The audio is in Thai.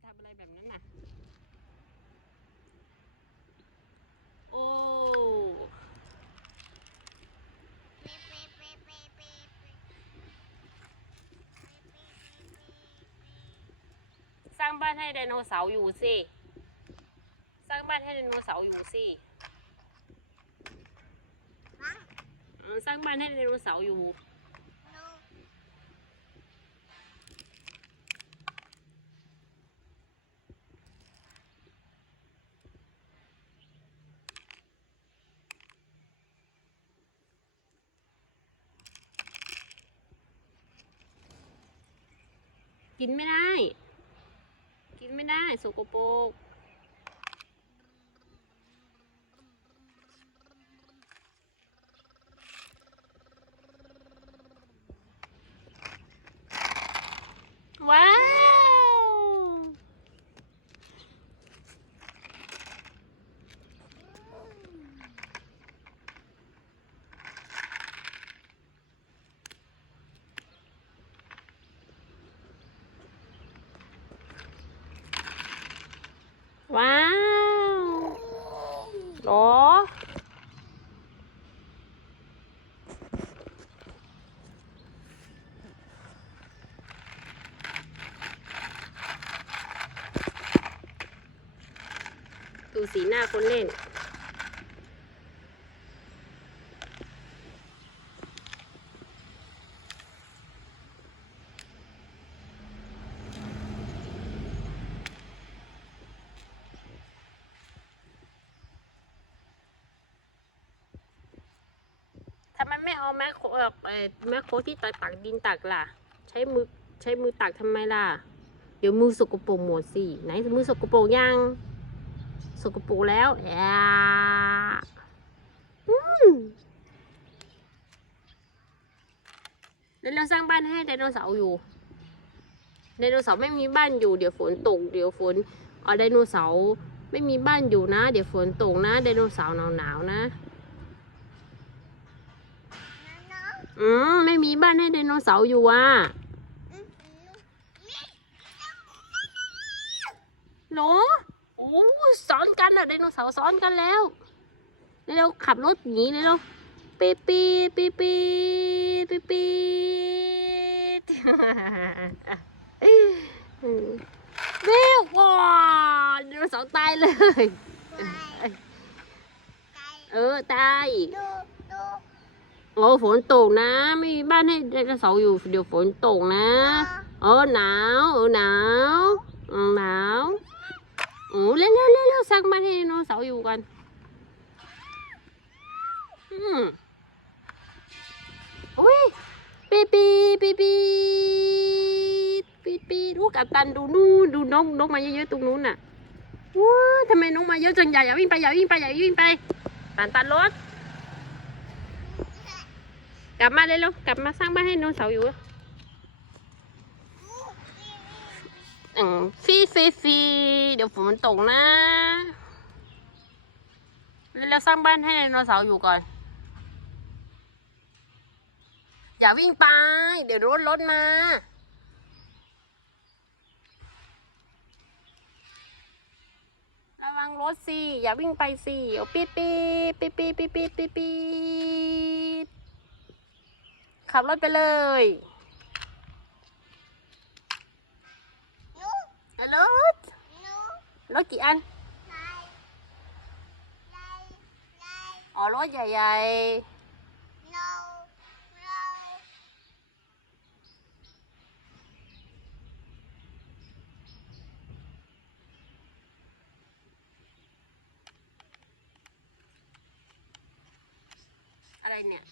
ทำอะไรแบบนั้นน่ะ โอ้สร้างบ้านให้ไดโนเสาร์อยู่สิ สร้างบ้านให้ไดโนเสาร์อยู่สิสร้างบ้านให้ไดโนเสาร์อยู่ กินไม่ได้ กินไม่ได้สกปรกว้า ว้าวหรอดูสีหน้าคนเล่น ทำไมไม่ เอาแมคโครเอ่อแมคโครที่ตักตักดินตักล่ะ ใช้มือใช้มือตักทำไมล่ะ เดี๋ยวมือสกปรกหมดสิไหนมือสกปรกยังสกปรกแล้วแอะอืมแล้วเราสร้างบ้านให้ไดโนเสาร์อยู่ไดโนเสาร์ไม่มีบ้านอยู่เดี๋ยวฝนตก เดี๋ยวฝนเอาไดโนเสาร์ไม่มีบ้านอยู่นะ เดี๋ยวฝนตกนะไดโนเสาร์หนาวๆนะ อืมไม่มีบ้านให้ไดโนเสาร์อยู่อะอืมนี่หรอโอ้ซ้อนกันอะไดโนเสาร์ซ้อนกันแล้วเร็วขับรถหนีเลยเร็วปีปีปีปีปีปีดอืมเร็วว้าไดโนเสาร์ตายเลย เออตาย โอ้ฝนตกนะ ไม่มีบ้านให้ไดโนเสาร์อยู่เดี๋ยวฝนตกนะเออหนาวเออหนาวหนาวโอ้เร็วเร็วเร็วเร็วสร้างบ้านให้ไดโนเสาร์อยู่กันอืมอุ้ยปีปีปีปีปีปีลูกกับตันดูนู่นดูนกนกมาเยอะๆตรงนู้นน่ะว้าทำไมนกมาเยอะจังอย่าอย่าวิ่งไปอย่าวิ่งไปอย่าวิ่งไปตันตันรถ กลับมาเลยลูกกลับมาสร้างบ้านให้นนเสาอยู่อืมฟีฟีฟีเดี๋ยวฝนมันตกนะเร็วสร้างบ้านให้ไดโนเสาร์อยู่ก่อน อย่าวิ่งไป เดี๋ยวรถรถมา ระวังรถสิ อย่าวิ่งไปสิโอ้ปี๊ปี๊ปี๊ปี๊ปี๊ปีปี๊ ขับรถไปเลยนูฮัลโหลนูรถกี่อันไล่ไล่ไล่อ๋อรถใหญ่โนโนๆอะไรเนี่ย